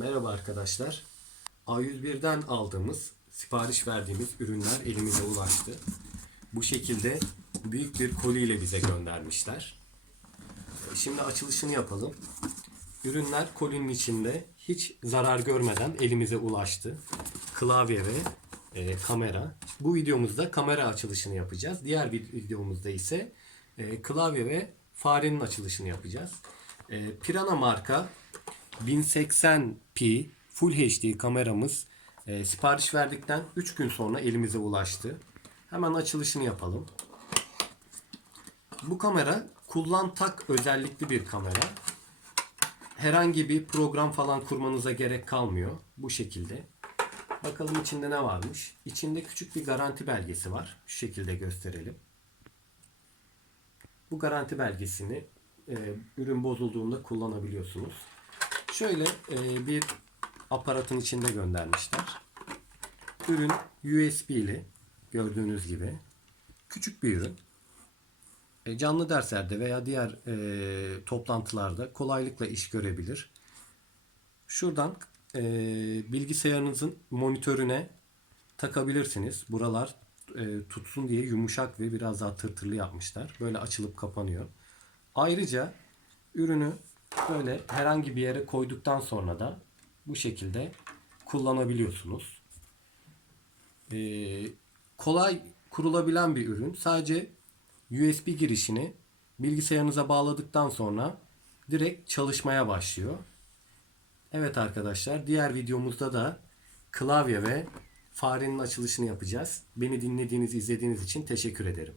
Merhaba arkadaşlar. A101'den aldığımız, sipariş verdiğimiz ürünler elimize ulaştı. Bu şekilde büyük bir koli ile bize göndermişler. Şimdi açılışını yapalım. Ürünler kolinin içinde hiç zarar görmeden elimize ulaştı. Klavye ve e, kamera. Bu videomuzda kamera açılışını yapacağız. Diğer bir videomuzda ise e, klavye ve farenin açılışını yapacağız. E, Pirana marka 1080p Full HD kameramız e, sipariş verdikten 3 gün sonra elimize ulaştı. Hemen açılışını yapalım. Bu kamera kullan tak özellikli bir kamera. Herhangi bir program falan kurmanıza gerek kalmıyor. Bu şekilde. Bakalım içinde ne varmış. İçinde küçük bir garanti belgesi var. Şu şekilde gösterelim. Bu garanti belgesini e, ürün bozulduğunda kullanabiliyorsunuz. Şöyle e, bir aparatın içinde göndermişler. Ürün USB'li gördüğünüz gibi. Küçük bir ürün. E, canlı derslerde veya diğer e, toplantılarda kolaylıkla iş görebilir. Şuradan e, bilgisayarınızın monitörüne takabilirsiniz. Buralar e, tutsun diye yumuşak ve biraz daha tırtırlı yapmışlar. Böyle açılıp kapanıyor. Ayrıca ürünü böyle herhangi bir yere koyduktan sonra da bu şekilde kullanabiliyorsunuz. Ee, kolay kurulabilen bir ürün. Sadece USB girişini bilgisayarınıza bağladıktan sonra direkt çalışmaya başlıyor. Evet arkadaşlar diğer videomuzda da klavye ve farenin açılışını yapacağız. Beni dinlediğiniz, izlediğiniz için teşekkür ederim.